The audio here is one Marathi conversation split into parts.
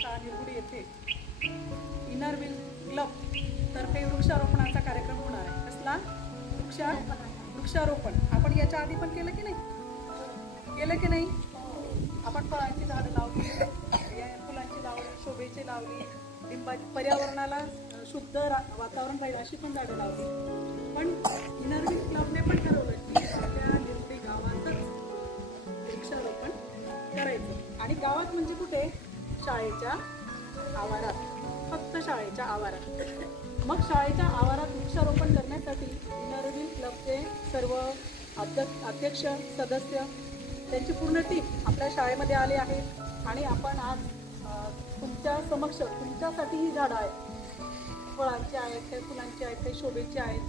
शाळा निरगुडी येथे इनर व्हील क्लब तर्फे वृक्षारोपणाचा कार्यक्रम होणार आहे. कसला? वृक्षारोपण. आपण याच्या आधी पण केलं की नाही? आपण फळांची झाडं लावली, फुलांची लावली, शोभेची लावली, लिंबाची, पर्यावरणाला शुद्ध वातावरण पाहिजे अशी पण झाडं लावली. पण इनर व्हील क्लबने पण ठरवलं की आपल्या निरगुडी गावातच वृक्षारोपण करायचं. आणि गावात म्हणजे कुठे? शाळेच्या आवारात, फक्त शाळेच्या आवारात. मग शाळेच्या आवारात वृक्षारोपण करण्यासाठी इनर व्हील क्लबचे सर्व अध्यक्ष, सदस्य, त्यांची पूर्ण टीम आपल्या शाळेमध्ये आले आहे. आणि आपण आज तुमच्या समक्ष तुमच्यासाठी ही झाडं आहेत, फळांची आहेत, काही फुलांची आहेत, काही शोभेची आहेत.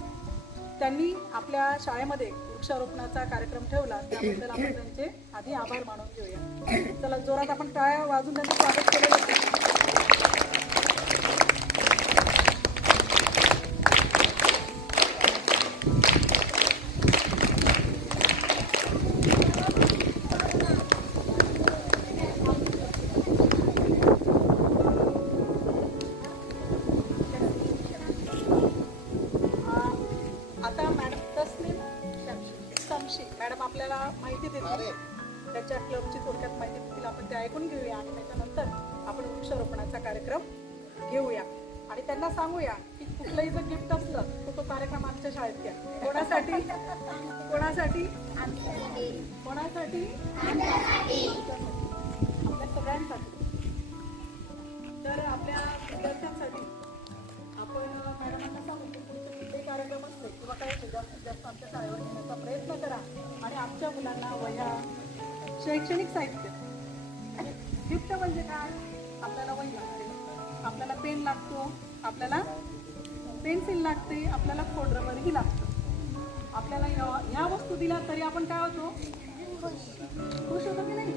त्यांनी आपल्या शाळेमध्ये वृक्षारोपणाचा कार्यक्रम ठेवला, त्याबद्दल आपण त्यांचे आधी आभार मानून घेऊया. चला जोरात आपण टाळ्या वाजून त्यांचं स्वागत केलेलं आहे. मॅडम आपल्याला माहिती देतील, त्याच्या क्लबची थोडक्यात माहिती देतील. आपण ते ऐकून घेऊया आणि त्याच्यानंतर आपण वृक्षारोपणाचा कार्यक्रम घेऊया. आणि त्यांना सांगूया की कुठलंही जर गिफ्ट असलं तर तो कार्यक्रम आमच्या शाळेत घ्या. कोणासाठी? आपल्या सगळ्यांसाठी. तर आपल्या विद्यार्थ्यांसाठी आपण मॅडमांना सांगू की कुठले कार्यक्रम असले किंवा काय जास्तीत जास्त आमच्या शाळेवर घेण्याचा प्रयत्न करा. आणि आमच्या मुलांना वह्या, शैक्षणिक साहित्य, आणि गिफ्ट म्हणजे काय? आपल्याला वही लागते, आपल्याला पेन लागतो, आपल्याला पेन्सिल लागते, आपल्याला खोड रबरही लागतं. आपल्याला ह्या वस्तू दिल्या तरी आपण काय होतो? खुश होतो की नाही?